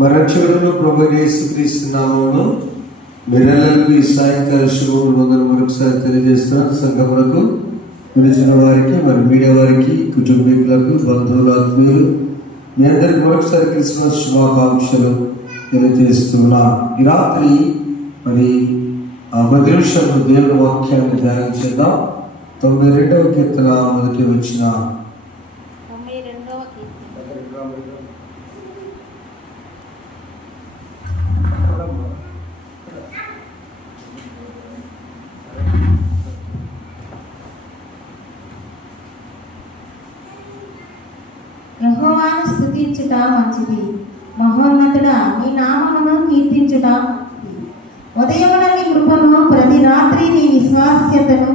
మరక్షకుడు ప్రభు యేసుక్రీస్తు నామములో మీరెల్లరికీ ఈ సాయంకాల శుభములు మరొకసారి తెలియజేస్తున్నాను. సంఘములకు పిలిచిన వారికి, మరి మీడియా వారికి, కుటుంబీకులకు, బంధువులు, ఆత్మీయులు మీ అందరికి మరొకసారి క్రిస్మస్ శుభాకాంక్షలు తెలియజేస్తున్నాను. ఈ రాత్రి మరి 10 నిమిషాలు దేవుని వాక్యాన్ని ధ్యానించేద్దాం. 92వ కీర్తన మొదటి వచ్చిన యెహోవాను స్తుతించుట మంచిది, మహోన్నతుడా నీ నామమును కీర్తించుట మంచిది. ఉదయమున నీ కృపను, ప్రతి రాత్రి నీ విశ్వాస్యతను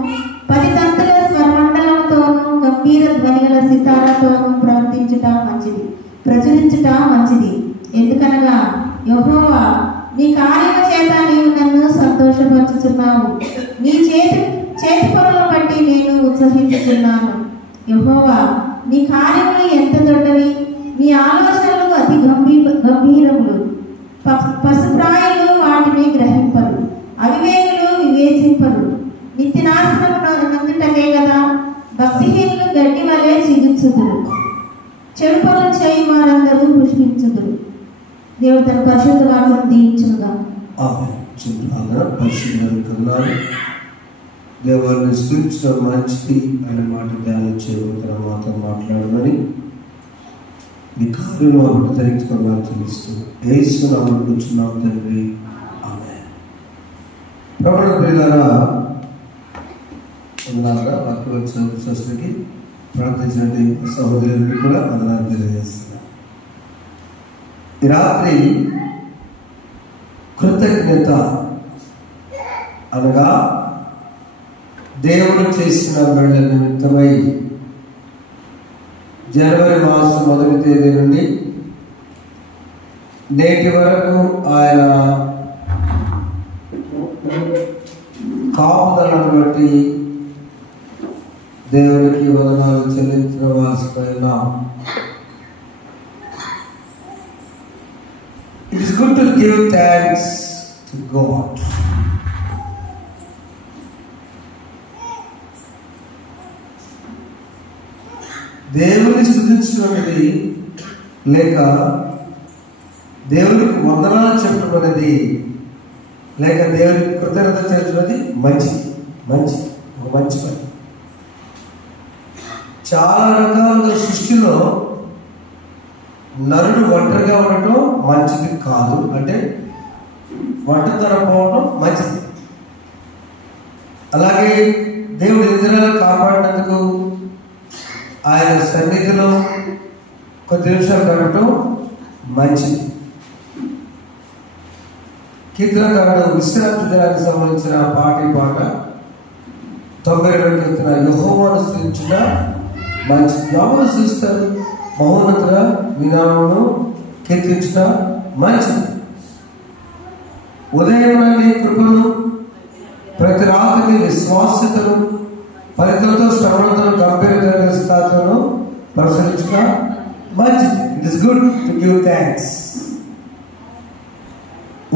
10 తంతుల స్వరమండలముతోనూ గంభీర ధ్వనిగల సితారతోనూ ప్రచురించుట మంచిది. ఎందుకనగా యెహోవా నీ కార్యము చేత నీవు నన్ను సంతోషపరచుచున్నావు. నీ చేతి పనులను బట్టి నేను ఉత్సహించుచున్నాను. యెహోవా నీ కార్యములు ఎంత దొడ్డవి, నీ ఆలోచనలు అతి గంభీరములు. పశుప్రాయులు వాటిని గ్రహింపరు, అవివేకులు వివేచింపరు. నిత్యనాశనము నందుటకే కదా భక్తిహీనులు గడ్డి వలె చిగుర్చుదురు, చెడు పనులు చేయి వారందరూ పుష్పించుదురు. దేవుడు తన పరిశుద్ధ వాక్యం దీవించునుగా. దేవాన్ని స్తుతించడం మంచిది అనే మాట ధ్యానం చేయబోతున్న మాతో మాట్లాడమని మీ కార్యం ధరించుకొని వారు తెలుస్తుంది. యేసు నామమున కూర్చున్నాం తండ్రి, ఆమేన్. ప్రభువుల ప్రియులారా, వందనాలుగా వాక్యం వచ్చిన విశ్వాసులకి ప్రార్థించినటువంటి సహోదరులకి కూడా వందనాలు తెలియజేస్తున్నాను. ఈ రాత్రి కృతజ్ఞత అనగా దేవుడు చేసిన వేళ నిమిత్తమై జనవరి మాసం 1వ తేదీ నుండి నేటి వరకు ఆయన కాపుదలను బట్టి దేవునికి వందనాలు చెల్లించవలసిన. It is good to give thanks to God. దేవుని స్తుతించడం అనేది, లేక దేవునికి వందనాలు చెప్పడం అనేది, లేక దేవునికి కృతజ్ఞత చేస్తున్నది మంచిది. ఒక మంచి పని. చాలా రకాలుగా సృష్టిలో నరుడు ఒంటరిగా ఉండటం మంచిది కాదు, అంటే ఒంటరితనం పోవడం మంచిది. అలాగే దేవుడు ఇతరులను కాపాడినందుకు ఆయన సన్నిధిలో కొద్ది నిమిషాలు గడపడం మంచిది. కీర్తనకారుడు విశ్రాంతి దినానికి సంబంధించిన పాట 92వ కీర్తన యెహోవాను స్తుతించుట మంచిది. ఎవరు స్తుతిస్తారు? మహోన్నతుడా నీ నామమును కీర్తించుట మంచిది. ఉదయం నీ కృపను, ప్రతి రాత్రి విశ్వాస్యతను, ఫలితంతో శ్రవణతో గంభీరతను పరిశీలించుట మంచిది. It is good to give thanks.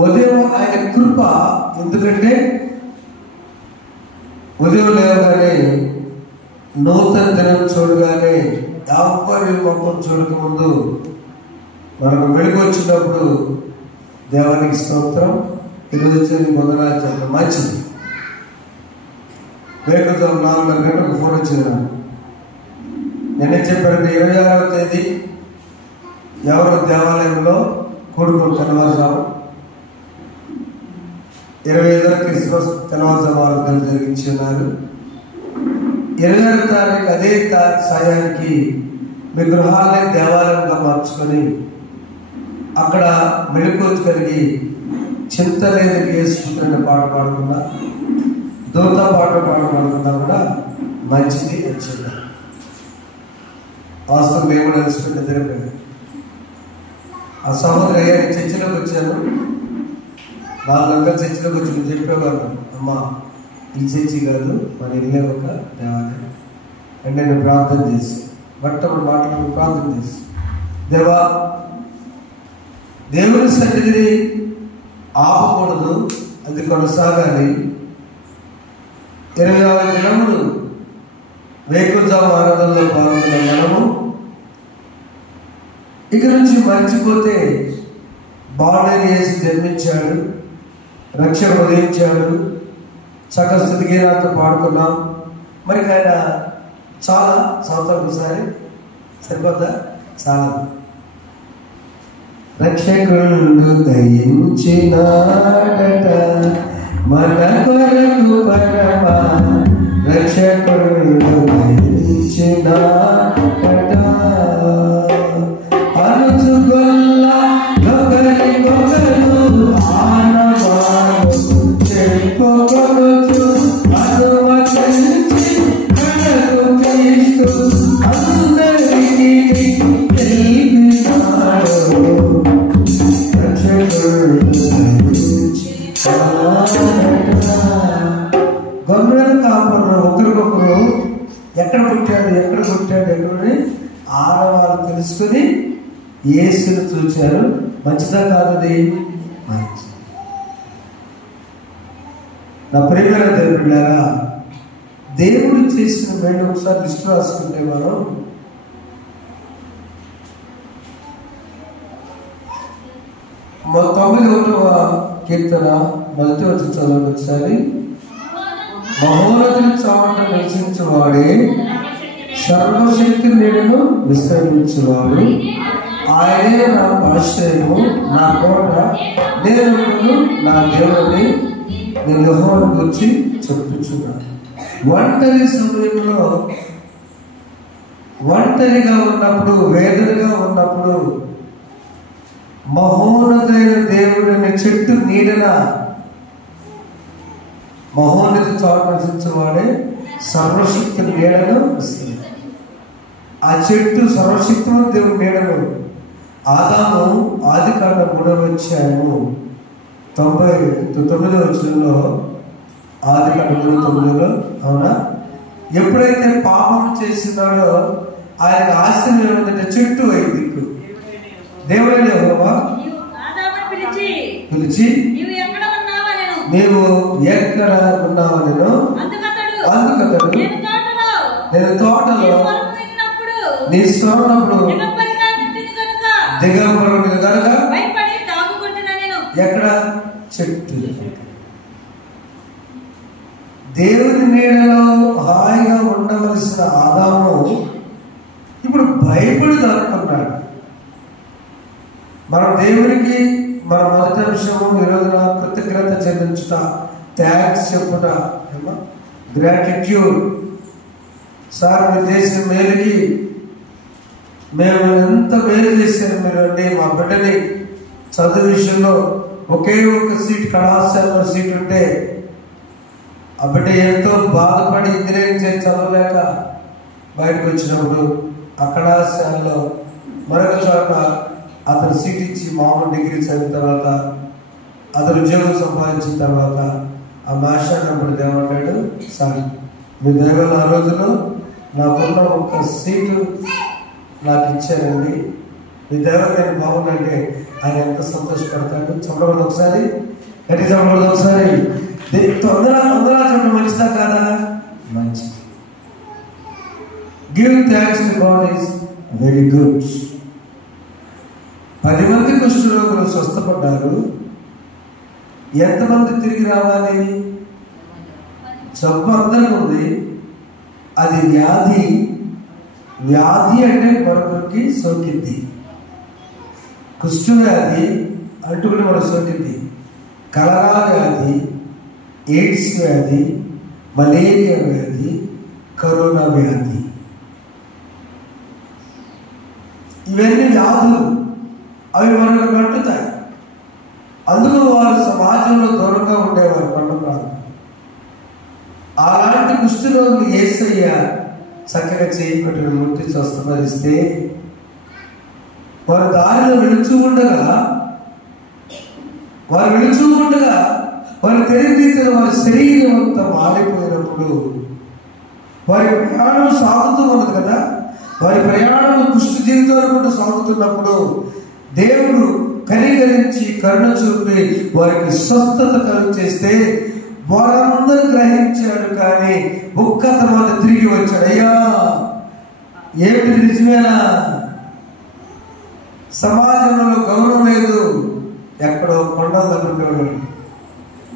ఉదయం ఆయన కృప, ఎందుకంటే ఉదయం లేవగానే నూతన దినం చూడగానే ఎవరి మొక్కం చూడకముందు మనకు వెలుగు వచ్చినప్పుడు దేవానికి స్తోత్రం, ఈరోజు వందనాలు చెప్పడం మంచిది. వేకువజాము 4:30 గంటలకు ఫోన్ వచ్చింది. నేనే చెప్పారంటే 26వ తేదీ ఎవరు దేవాలయంలో కూడుకుని తెల్లవారుజాము 25 క్రిస్మస్ తెల్లవారుజాము 6 గంటలు జరిగించి ఉన్నారు. 26వ తారీఖు అదే సమయానికి మీ గృహాలే దేవాలయంగా మార్చుకొని అక్కడ మెళుకువ కలిగి చింత లేదు యేసుపుత్రుని పాట పాడుకున్నా, దూత పాట పాడుకున్నా కూడా మంచిది అని చెప్పారు. వాస్తవం మేము కూడా తెలుసుకుని నిద్రపోయాను. ఆ సహోదరు అయ్యా చర్చిలోకి వచ్చాను, 4 గంటల చర్చిలోకి వచ్చి చెప్పేవారు, అమ్మా ఈ చర్చి కాదు మన ఇల్లే ఒక దేవాలయం అంటే నేను ప్రార్థన చేసి బట్టప్పుడు మాట్లాడి ప్రార్థన చేసి, దేవా దేవుని సన్నిధిని ఆపకూడదు, అది కొనసాగాలి. 26 దినములు వేకువజాము ఆరాధనలో పాల్గొన్న మనము ఇక నుంచి మర్చిపోతే బాలుడైన యేసు జన్మించాడు, రక్షణ ఉదయించాడు, చక్కగా స్తుతిగీతాలతో పాడుకున్నాం. మరి ఆయన చాలా సంవత్సరాలకు ఒకసారి సరిపోద్దా? చాలా. రక్షకుడు దయించినాడట మన కొరకు పరమ, రక్షకుడు దయించినాడట అనుచుగొల్లా ఒకరికొకరు ఆనవాలు చెప్పుకొనుచు అనుమతించి కడకు క్రీస్తు అందరికీ తెలిపినాడు. గొర్రెలను కాపాడు ఒకరికొకరు ఎక్కడ పుట్టాడు ఎక్కడని ఆడవాళ్ళు తెలుసుకుని యేసును చూచారు. మంచిదా కాదది? మంచి. నా ప్రియమైన దేవుళ్ళారా, దేవుడు చేసిన మేలు ఒకసారి లిస్టు రాసుకుంటే మనం 91వ కీర్తన మొదటి వచ్చి చదవండి ఒకసారి. మహోన్నతుని చావట నివసించువాడే, సర్వశక్తి నీడను విస్తరించువాడు, ఆయనే నా ఆశ్రయము, నా కోట, నేను నా దేవుని నేను యెహోవాను గురించి చెప్పుచున్నాను. ఒంటరి సమయంలో, ఒంటరిగా ఉన్నప్పుడు, వేదనగా ఉన్నప్పుడు మహోన్నతైన దేవుడిని చెట్టు నీడన మహోన్నత చోట నివసించేవాడే సర్వశక్తి నీడను ఇస్తుంది. ఆ చెట్టు సర్వశక్తిని దేవుడి నీడను. ఆదాము ఆదికాండం 3వ అధ్యాయము 99వ వచనంలో, ఆదికాండం 3:9లో, అవునా, ఎప్పుడైతే పాపం చేస్తున్నాడో ఆయన ఆశ్రయం ఏమంటే చెట్టు అయింది. దేవుడైన యెహోవా పిలిచి నీవు ఎక్కడ ఉన్నావా నేను, అందుకతడు నేను తోటలో నీ స్వరమునప్పుడు దిగబడిన కనుక ఎక్కడ చెట్టు. దేవుని నీడలో హాయిగా ఉండవలసిన ఆదాము ఇప్పుడు భయపడి దాక్కున్నాడు. మన దేవునికి మన మొదటి అంశము ఈ రోజున కృతజ్ఞత చెల్లించుట, థ్యాంక్స్ చెప్పుట, గ్రాటిట్యూడ్. సార్ మీరు చేసిన మేలుకి మేము ఎంత మేలు చేశారు మీరు అండి. మా బిడ్డని చదువు విషయంలో ఒకే ఒక సీట్ కళాశాలలో సీట్ ఉంటే ఆ బిడ్డ ఎంతో బాధపడి ఇంజనీరింగ్ చేసి చదవలేక బయటకు వచ్చినప్పుడు ఆ కళాశాలలో మరొక చోట అతను సీట్ ఇచ్చి మామూలు డిగ్రీ చదివిన తర్వాత అతను ఉద్యోగం సంపాదించిన తర్వాత ఆ మాస్టర్ దేవంటాడు, సార్ మీ దైవం ఆ రోజులో నాకున్న ఒక సీటు నాకు ఇచ్చారండి, మీ దైవం నేను బాగుందంటే ఆయన ఎంత సంతోషపడతాడు. చెప్పడం ఒకసారి గట్టి చెప్పడం ఒకసారి. తొందర చెప్పడం మంచిదా కాదా? మంచిది. Give thanks to God is very good. 10 మంది కుష్ఠరోగులు స్వస్థపడ్డారు. ఎంతమంది తిరిగి రావాలి? జబ్బు అందరికీ ఉంది. అది వ్యాధి అంటే మరొకరికి సోకింది. కుష్ఠ వ్యాధి అంటుకుని మనకు సోకింది. కలరా వ్యాధి, ఎయిడ్స్ వ్యాధి, మలేరియా వ్యాధి, కరోనా వ్యాధి, ఇవన్నీ వ్యాధులు. అవి మనకు కట్టుతాయి. అందుకు వారు సమాజంలో దూరంగా ఉండేవారు పండుగ. అలాంటి కుష్ఠరోగులు యేసయ్య చక్కగా చేయబట్టిన ముట్టి స్వస్థపరిస్తే వారు దారిలో వెళుచూ ఉండగా వారి తెలియతీతలు వారి శరీరం అంతా మారిపోయినప్పుడు వారి ప్రయాణం సాగుతూ ఉన్నది కదా. వారి ప్రయాణం కుష్ఠ జీవితాలు కూడా సాగుతున్నప్పుడు దేవుడు కనికరించి కనికరించి కరుణ చూపి వారికి స్వస్థత కలుగు చేస్తే వారందరూ గ్రహించాడు. కానీ ఒక్క తర్వాత తిరిగి వచ్చాడు. అయ్యా ఏమిటి నిజమేనా? సమాజంలో గౌరవం లేదు. ఎక్కడో కొండల దగ్గర ఉండేవాడు,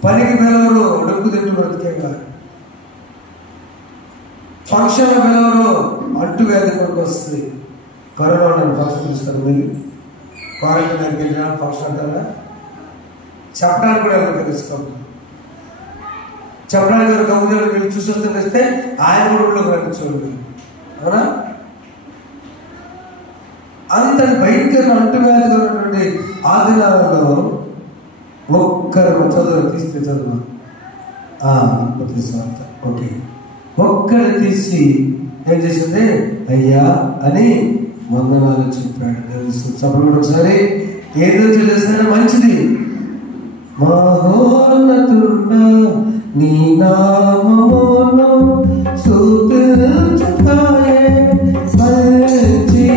పనికి పిలవరు, డబ్బు తింటూ బ్రతికేవారు. ఫంక్షన్ల పిలవరు, అంటు వ్యాధి కొరకు వస్తుంది. కరోనా ఫంక్షన్ చూస్తారు. మీరు క్వారంటైన్ వెళ్ళినా ఫంక్షన్ అంటారా? చెప్పడానికి కూడా ఎవరు తెలుసుకోండి. చెప్పడానికి ఎవరు కబుర్లు వీళ్ళు చూసి వస్తే ఆయన కూడా కనిపించండి. అవునా? అంత భయంకర అంటువ్యాధిగా ఉన్నటువంటి ఆ దినాలలో ఒక్కరు తీసుకుని చదువు ఓకే, ఒక్కరు తీసి ఏం చేసింది? అయ్యా అని వందనాలు చెప్పాడు. చెప్పడం ఒకసారి ఏదో చేసినా మంచిది. మహోన్నతుడ నీ నామమును స్తుతించుతాయే మంచిది.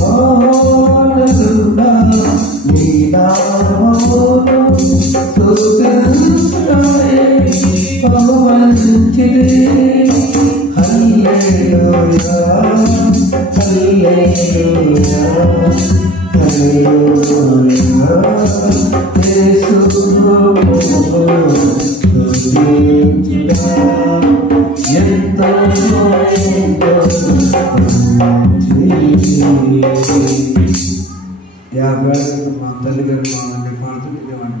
మహోన్నతుడ నీ నామమును స్తుతించుతాయే మంచిది. హల్లెలూయా హల్లెలూయా హల్లెలూయా యేసు ఎంతో మా తల్లి గారు పాడుతుండేవాడు.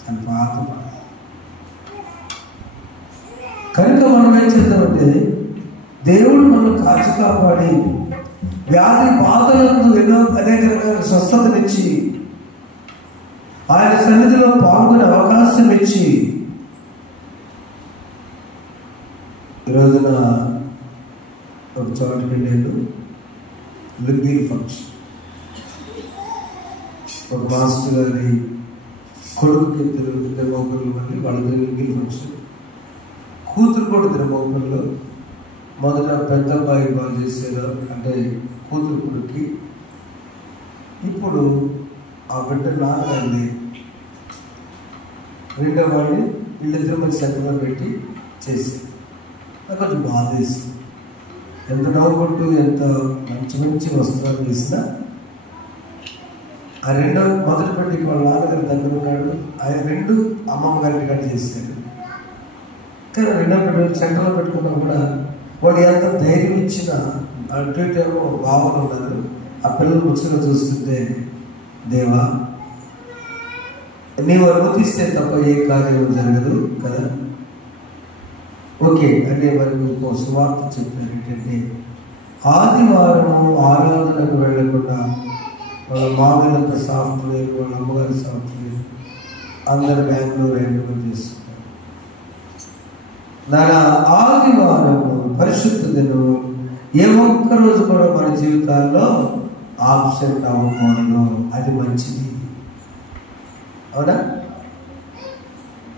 చాలా పాత కనుక మనం ఏం చేద్దామంటే దేవుడు మనం కాచి కాపాడి వ్యాధి బాధలను ఎన్నో అనేక రకాల స్వస్థతనిచ్చి ఆయన సన్నిధిలో పాల్గొనే అవకాశం ఇచ్చి ఈరోజున ఒక చోటుకి వెళ్ళాడు. లింగిల్ ఫంక్షన్. ఒక మాస్టర్ గారి కొడుకుకి ఇద్దరు మోకర్లు మళ్ళీ వాళ్ళిద్దరు లింగిల్ ఫంక్షన్. కూతురు కూడా ఇద్దరు మోకర్లు. మొదట పెద్ద అబ్బాయి బాగా చేసేదా అంటే కూతురు కొడుక్కి. ఇప్పుడు ఆ బిడ్డ నాన్నగారిని రెండో వాడిని వీళ్ళిద్దరు మంచి సెంటర్లో పెట్టి చేసి నాకు కొంచెం బాధ వేసింది. ఎంత నవ్వుకుంటూ ఎంత మంచి మంచి వస్త్రాలు వేసినా ఆ రెండో మొదటి బిడ్డకి వాళ్ళ నాన్నగారి దగ్గర ఉన్నాడు. ఆయన రెండు అమ్మమ్మ గారిని కట్ చేశాడు. కానీ రెండో బిడ్డ సెంటర్లో పెట్టుకున్నా కూడా వాడు ఎంత ధైర్యం ఇచ్చినా అటు ఏమో బావలు ఉన్నారు. ఆ పిల్లలు ముచ్చుగా చూస్తుంటే దేవా నీవు అనుమతిస్తే తప్ప ఏ కార్యం జరగదు కదా. ఓకే అంటే మరి ఇంకో సువార్త చెప్పారు ఏంటంటే ఆదివారం ఆరాధనకు వెళ్ళకుండా వాళ్ళ మామూలంత సాఫ్ట్వేర్, వాళ్ళ అమ్మగారి సాఫ్ట్వేర్ అందరు బెంగళూరు ఎంపిక చేస్తున్నారు. నా ఆదివారము పరిశుద్ధ దినం ఏ ఒక్క రోజు కూడా మన జీవితాల్లో ఆబ్సెంట్ అవ్వకూడదు. అది మంచిది. అవునా?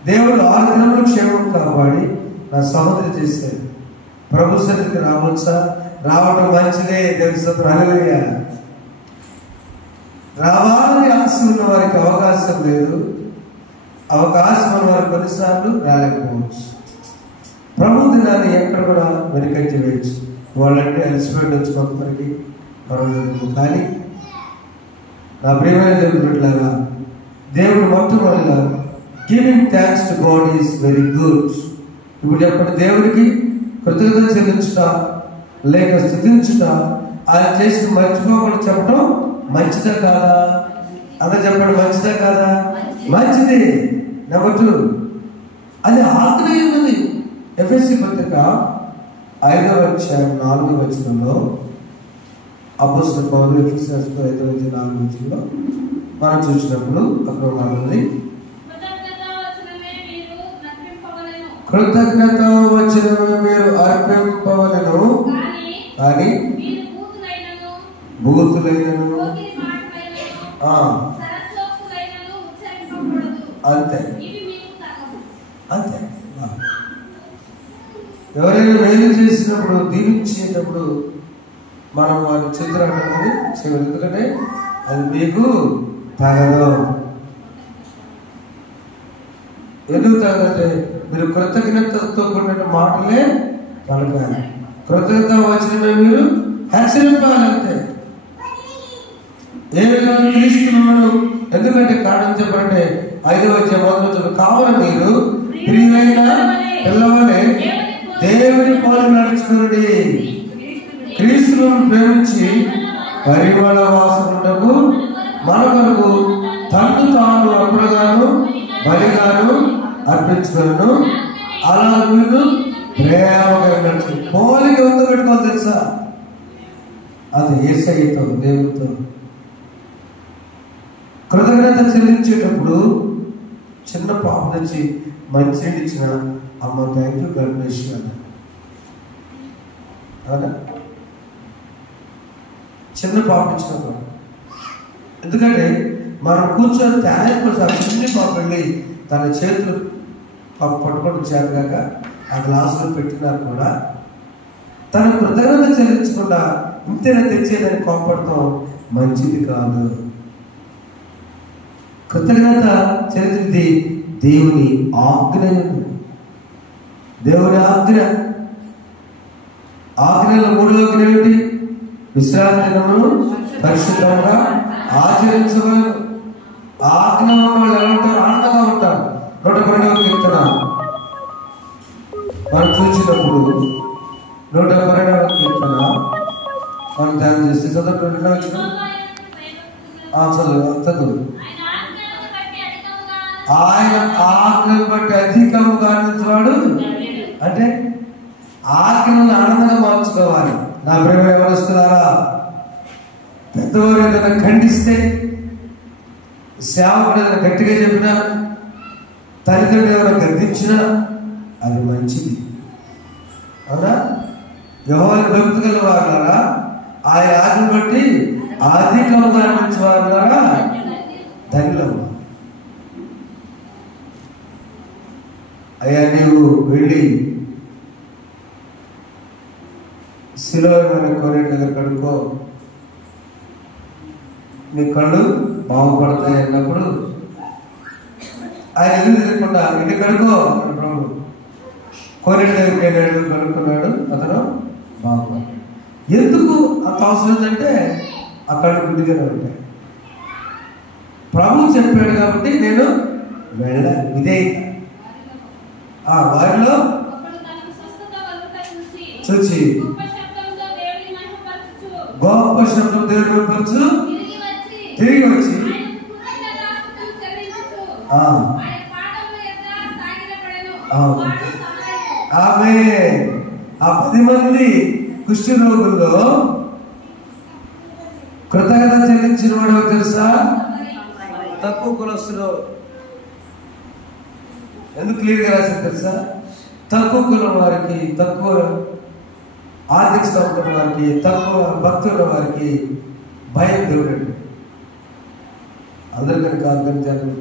దేవుడు 6 దినములు క్షేమం కాపాడి నా సహోదరి చేశాడు. ప్రభు సన్నిధికి రావచ్చా? రావడం మంచిదే. తెలుసు హల్లెలూయా. రావాలని ఆశ ఉన్న వారికి అవకాశం లేదు. అవకాశం ఉన్న వారు కొన్నిసార్లు రాలేకపోవచ్చు. ప్రభు దినాన్ని ఎక్కడ కూడా వెనుకంటి వేయచ్చు. వాళ్ళంటే అలసిపోయి వచ్చి కొంతవరకు పర్వాలేదు. కానీ నా ప్రియమైన దేవుడు బిడ్డలారా, దేవుడు మొట్టమొదటిగా giving thanks to God is very good. ఇప్పుడు చెప్పండి, దేవుడికి కృతజ్ఞత చెల్లించుట లేక స్థుతించుట ఆయన చేసిన మర్చిపోకుండా చెప్పడం మంచిదా కాదా? అలా చెప్పండి, మంచిదా కాదా? మంచిది. నెంబర్ 2 అది ఆగ్రహం ఉంది. ఎఫెసీ పత్రిక 5వ అధ్యాయం 4వ వచనంలో అపోస్తలుల పౌలు ఎఫెసీ 5వ అధ్యాయం 4వ వచనంలో మనం చూసినప్పుడు అక్కడ ఉన్నది కృతజ్ఞత వచనమే మీరు అర్పింపవలెను, కానీ బూతులైనను అంతే అంతే. ఎవరైనా మేలు చేసినప్పుడు దీవించేటప్పుడు మనం వారి చిత్రాన్ని చేయదు. ఎందుకంటే అది మీకు తాగదు. ఎందుకు తాగంటే మీరు కృతజ్ఞతతో కూడిన మాటలే పలకాలి. కృతజ్ఞత వచ్చిన మీరు హెచ్చరింపాలంటే ఏ విధంగా క్రీస్తున్నాడు. ఎందుకంటే కారణం చెప్పంటే 5వ అధ్యాయం 1వ వచనం, కావున మీరు ప్రియులైన పిల్లవలే దేవుని పోలి నడుచుకునుడి, క్రీస్తును ప్రేమించి పరిమళ వాసనకు మన కొరకు తన్ను తాను అప్పుడుగాను బలిగాను అర్పించుకును. అలా మీరు ప్రేమగా నడుచు. పోలిక ఎందుకు పెట్టుకోవాలి తెలుసా? అది యేసయ్యతో, దేవుడితో. కృతజ్ఞత చెల్లించేటప్పుడు చిన్న పాప నుంచి మంచినీళ్ళు ఇచ్చిన అమ్మ థ్యాంక్ యూ గణేష్ అన్న. చిన్న పాప ఇచ్చినప్పుడు ఎందుకంటే మనం కూర్చొని తయారు చిన్న పాప వెళ్ళి తన చేతులు పట్టుకొని వచ్చారు కాక ఆ గ్లాసులో పెట్టినారు కూడా తన కృతజ్ఞత చెల్లించకుండా ఇంతేనా తెచ్చేదని కోపడతాం మంచిది కాదు. కృతజ్ఞత చెల్లింది దేవుని ఆజ్ఞ. దేవుని ఆజ్ఞ. ఆజ్ఞలో 3వ ఆజ్ఞ ఏమిటి? విశ్రాంతి దినమును పరిశుద్ధంగా ఆచరించవలెను. ఆజ్ఞ వాళ్ళు ఎలా ఉంటారు? ఆనందంగా ఉంటారు. 112వ కీర్తన మనం చూసినప్పుడు 112వ కీర్తన మనం ధ్యానం చేస్తే చదువు. ఆయన ఆజ్ఞను బట్టి అధికముగా ఆనందించేవాడు. అంటే ఆజ్ఞను ఆనందంగా మార్చుకోవాలి. నా ప్రేమ ఎవరుస్తున్నారా? పెద్దవారు ఏదైనా ఖండిస్తే, సేవకుడు ఏదైనా గట్టిగా చెప్పినా, తల్లిదండ్రులు ఎవరైనా గద్దించినా అది మంచిది. అవునా? యెహోవాను భక్తి గల వారులారా, ఆయన ఆజ్ఞను బట్టి అధికముగా ఆనందించేవారులారా ధన్యులము. అయ్యా నీవు వెళ్ళి శిలోయమైన కోనేటి దగ్గర కడుక్కో, నీ కళ్ళు బాగుపడతాయి అన్నప్పుడు ఆయన ఎందుకు తిరగకుండా ఇంటి కడుక్కో ప్రభు కోనేటి దగ్గరికి వెళ్ళాడు, కడుక్కున్నాడు, అతను బాగుపడ్డాడు. ఎందుకు అంత అవసరం ఏంటంటే అక్కడ గుడ్డిగానే ఉంటాయి. ప్రభు చెప్పాడు కాబట్టి నేను వెళ్ళాను. ఇదే వారిలో చూచి గొప్ప శబ్దం దేవుడు పరచు తిరిగి వచ్చి ఆమె ఆ 10 మంది కుష్టి రోగుల్లో కృతజ్ఞత చెల్లించిన వాడు తెలుసా? తక్కువ కులస్తులు. ఎందుకు క్లియర్గా రాసింది తెలుసా? తక్కువ కులం వారికి, తక్కువ ఆర్థిక స్థాయి వారికి, తక్కువ భక్తుల వారికి భయం దేవుడు. అందరికీ కాదు కానీ జనం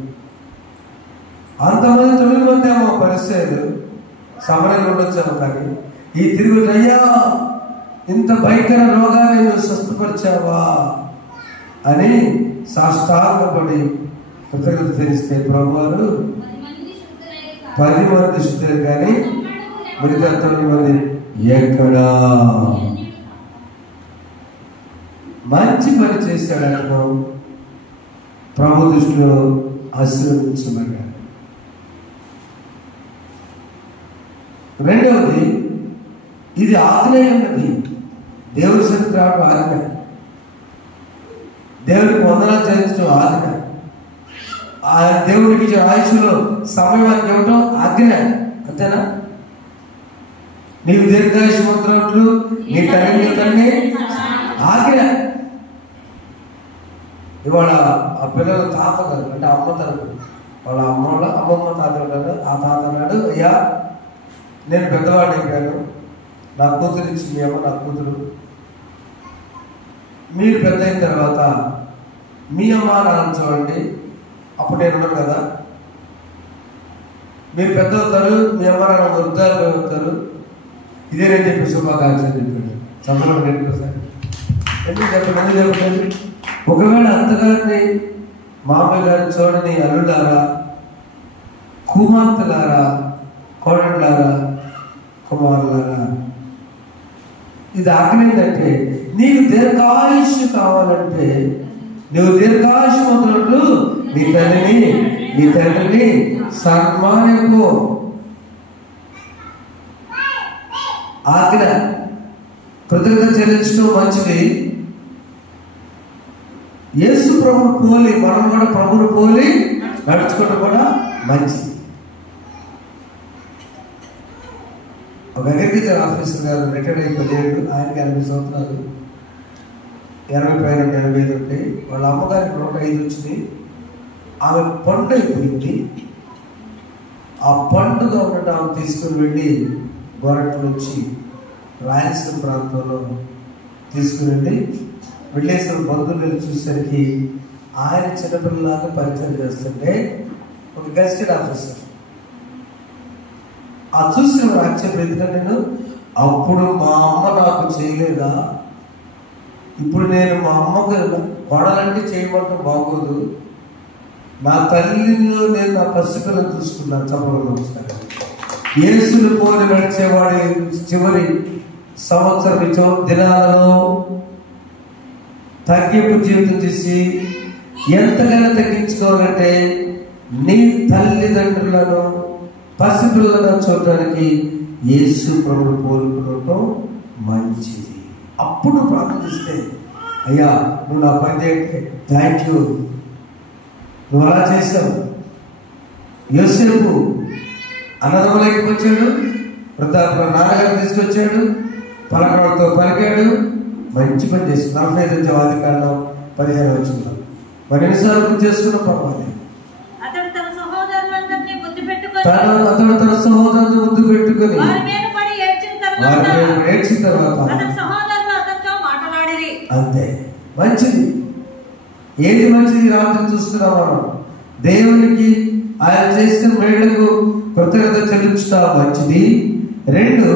అంతమంది 9 మంది ఏమో పరిస్థితులు సమరంలో ఉండొచ్చాము. కానీ ఈ తిరుగు అయ్యా ఇంత భయంకర రోగాన్ని నువ్వు స్వస్థపరిచావా అని సాష్టాంగపడి కృతజ్ఞత తెలిస్తే ప్రభువారు 10 మంది శుద్ధులు కానీ మిగతా 9 మంది ఎక్కడా మంచి పని చేశాడను ప్రభు దృష్టిలో ఆశీర్వదించబడ్డాడు. రెండవది, ఇది ఆజ్ఞ ఉన్నది. దేవుడి సన్నిధికి రావడం ఆజ్ఞ, దేవుడికి వందనాలు చెల్లించడం ఆజ్ఞ, ఆ దేవుడికి ఇచ్చే ఆయుష్లో సమయానికి ఇవ్వటం ఆజ్ఞ. అంతేనా? నీవు దీర్ఘాయుష్మంతులు నీ తల్లి ఆజ్ఞ. ఇవాళ ఆ పిల్లల తాత గారు అంటే అమ్మ తరపు వాళ్ళ అమ్మమ్మ తాత ఉంటారు. ఆ తాత అన్నాడు, అయ్యా నేను పెద్దవాడు అయిపోయాను, నా కూతురు ఇచ్చి మీ అమ్మ నా కూతురు, మీరు పెద్ద అయిన తర్వాత మీ అమ్మ నాన్న చూడండి, అప్పుడు నేను ఉన్నాను కదా, మీరు పెద్ద అవుతారు, మీ అమ్మ నాన్న వృద్ధాలు అవుతారు, ఇదే నేను చెప్పి శుభాకాంక్షలు చెప్పాడు. చదవండి సార్. ఎందుకు చెప్పండి? ఒకవేళ అత్తగారిని మామయ్య గారు చూడని అల్లులారా, కుమార్తెలారా, కోడళ్ళారా, కుమారులారా, ఇది ఆజ్ఞేంటంటే నీకు దీర్ఘాయుష్ కావాలంటే నువ్వు దీర్ఘాయుష్మంతుడు నీ తండ్రిని సన్మానింపు. ఆజ్ఞ కృతజ్ఞత చెల్లించడం మంచిది. యేసు ప్రభువు పోలి మనం కూడా ప్రభువును పోలి నడుచుకోవడం కూడా మంచిది. ఒక అగ్రికల్చర్ ఆఫీసర్ గారు రిటైర్డ్ అయిపోయాడు. ఆయనకి 80 సంవత్సరాలు, 80 పైన 85 ఉంటాయి. వాళ్ళ అమ్మగారికి 105 వచ్చింది. ఆమె పండు అయిపోయింది. ఆ పండుగ ఉన్నట్టు ఆమె తీసుకుని వెళ్ళి గోరట్ నుంచి రాయలసీమ ప్రాంతంలో తీసుకుని వెళ్ళేసిన బంధువులు చూసేసరికి ఆయన చిన్నపిల్లలాగా పరిచయం చేస్తుంటే ఒక గెస్టెడ్ ఆఫీసర్ ఆ చూసిన ఆశ్చర్యం. ఎందుకంటే నేను అప్పుడు మా అమ్మ నాకు చేయలేదా, ఇప్పుడు నేను మా అమ్మకు కొడాలంటే చేయమంటే బాగోదు, నా తల్లిలో నేను నా పసిపిల్లను చూసుకున్నాను. చెప్పగలుగుతాను. యేసుని పోలి నడిచేవాడి చివరి సంవత్సరం దినాలలో తగ్గింపు జీవితం చేసి ఎంతగానో తగ్గించుకోవాలంటే నీ తల్లిదండ్రులను పసిపిల్లలను చూడడానికి యేసు ప్రభువును పోలుకోవడం మంచిది. అప్పుడు ప్రార్థిస్తే అయ్యా నువ్వు నా పని చేయండి, థ్యాంక్ యూ, నువ్వు అలా చేశావు. యోసేపు అన్నదమ్ములకి వచ్చాడు, వృద్ధాప్య నాన్నగారు తీసుకొచ్చాడు, పలకడంతో పలికాడు, మంచి పని చేసి 45 అధికారంలో 15 వచ్చింది. మరి ఎన్నిసార్లు గుర్తు చేసుకున్న పర్వాలేదు. అతడు తన సహోదరులను ముద్దు పెట్టుకుని ఏడ్చిన తర్వాత అంతే. మంచిది. ఏది మంచిది రాత్రి చూస్తున్నాం మనం. దేవునికి ఆయన చేసిన మేళ్లకు కృతజ్ఞత చెల్లించడం మంచిది. 2,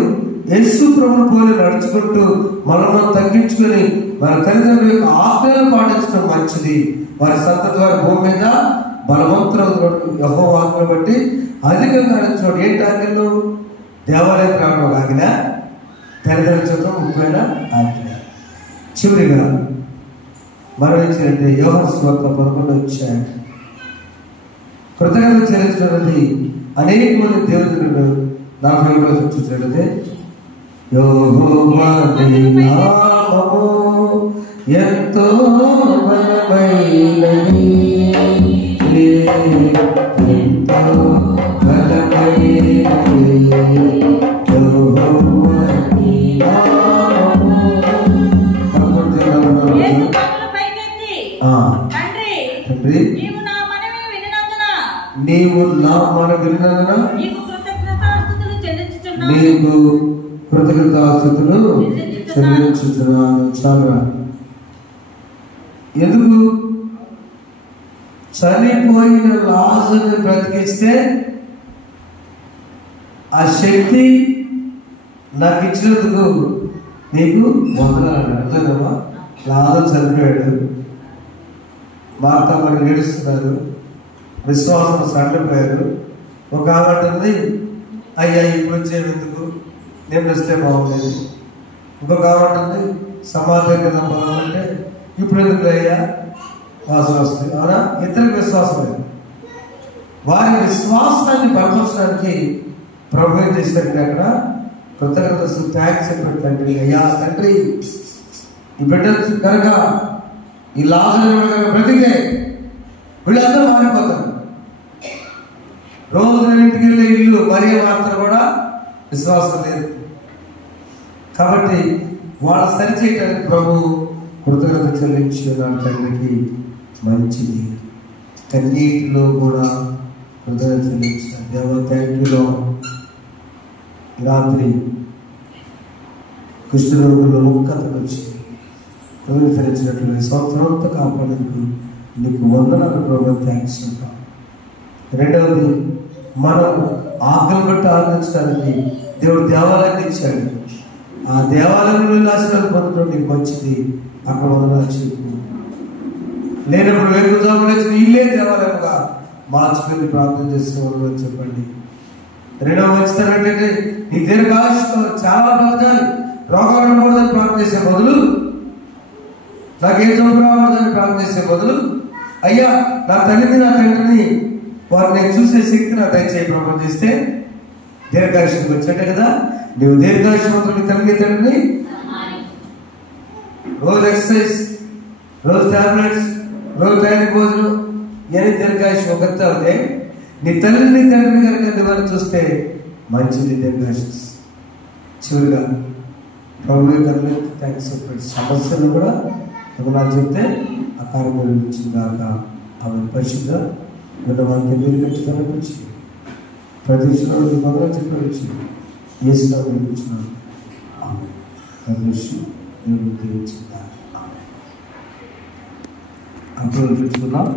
యేసు ప్రభువును పోలి నడుచుకుంటూ మనము తగ్గించుకొని మన తల్లిదండ్రుల యొక్క ఆజ్ఞలను పాటించడం మంచిది. వారి సంతతి వారి భూమి మీద బలవంతులు యెహోవా ఆజ్ఞను బట్టి అధికంగా నడుచుకోండి. ఏంటి ఆజ్ఞలు? దేవాలయం రావడం ఆజ్ఞ, తల్లిదండ్రుల చూడటం ముఖ్యమైన ఆజ్ఞ. చివరిగా మనం ఇచ్చినట్టే యోహాను సువార్త 11 వచ్చాయి. కృతజ్ఞత చెల్లించడం అనేది అనేక మంది దేవుడు 40 చూసినట్లయితే యెహోవా నీ నామము ఎంతో బలమైనది, ఎంతో బలమైనది. యెహోవా నీ నామము తండ్రి నీవు నా మన విన్నందున నీకు కృతజ్ఞతాస్తుతులు చెల్లించుతున్నాను. చాలా ఎందుకు? చనిపోయిన లాజరుని బ్రతికిస్తే ఆ శక్తి నాకు ఇచ్చినందుకు నీకు వందనాలు. అర్థమా? లాజరు చనిపోయాడు, మార్త మరి ఏడుస్తున్నారు, విశ్వాసం సడలిపోయారు. ఒక ఆమె అయ్యా ఇప్పుడు వచ్చేందుకు నేను వస్తే బాగుండేది. ఇంకొక ఆమె సమాధానం కదా బాగుంటే ఇప్పుడు ఎందుకు అయ్యా వాసన వస్తుంది. అవునా? ఇద్దరికి విశ్వాసం లేదు. వారి విశ్వాసాన్ని బలపరచడానికి ప్రభు ఏం చేశారంటే అక్కడ కృతజ్ఞత థ్యాంక్స్ చెప్పాడు తండ్రి. అయ్యా తండ్రి, ఈ బిడ్డలు కనుక ఈ లాజరు బ్రతికే వీళ్ళందరూ మారిపోతారు. రోజు ఇంటికి వెళ్ళే ఇల్లు మరీ మాత్రం కూడా విశ్వాసం లేదు. కాబట్టి వాళ్ళు సరిచేయటానికి ప్రభు కృతజ్ఞత చెల్లించి ఉన్నాడు తండ్రికి. మంచిది. కన్నీటిలో కూడా కృతజ్ఞత చెల్లించారు. దేవ థ్యాంక్యూలో రాత్రి కృష్ణరోగుల్లో ముక్కతకు వచ్చి కృతజ్ఞత చెల్లించినట్లు సంవత్సరం అంతా కాపాడేందుకు నీకు వందనాలు ప్రభు, థ్యాంక్స్ చెప్తాం. 2వది, మనం ఆజ్ఞలు బట్టి ఆలోచించడానికి దేవుడు దేవాలయాన్ని ఇచ్చాడు. ఆ దేవాలయంలో ఆశీర్వాదం పొందడం నీకు మంచిది. అక్కడ వందనాలు చెప్పు. లేనప్పుడు వేగుజాము లేచి ఇల్లే మార్చుకుని ప్రార్థన చేసేవాళ్ళు అని చెప్పండి. రెండవ మంచితనం ఏంటంటే నీ దీర్ఘాయుష్తో చాలా బ్రతకాలి, రోగాలు ఉండకూడదని ప్రార్థన చేసే బదులు, నాకేం జబ్బు రాకూడదని ప్రార్థన చేసే బదులు, అయ్యా నా తల్లిని నా తండ్రిని వారిని నేను చూసే శక్తి నా దయచేయి ప్రార్థన చేస్తే దీర్ఘాయుష్కి వచ్చాటే కదా. నువ్వు దీర్ఘాయుష్మంతుడికి తల్లి తండ్రిని రోజు ఎక్సర్సైజ్, రోజు టాబ్లెట్స్, రోజు టైంకి భోజనం, ఇవన్నీ దీర్ఘాయుష్ ఒకటి అవుతే నీ తల్లిని తండ్రిని కనుక నువ్వు చూస్తే మంచిది దీర్ఘాయుష్. చివరిగా ప్రభు యొక్క థ్యాంక్స్ చెప్పండి. సమస్యలు కూడా ఒక నాకు చెప్తే ఆ కార్యక్రమం ఇచ్చిందాక ఆమె పరిశుద్ధ గుణవానికి మీరు పెట్టుకుని వచ్చి ప్రతిష్ఠ మొదలు చెప్పి వచ్చి ఏసుగా వినిపించినాను. దేవుడు దీవించిందా. అప్పుడు పెట్టుకున్నాం.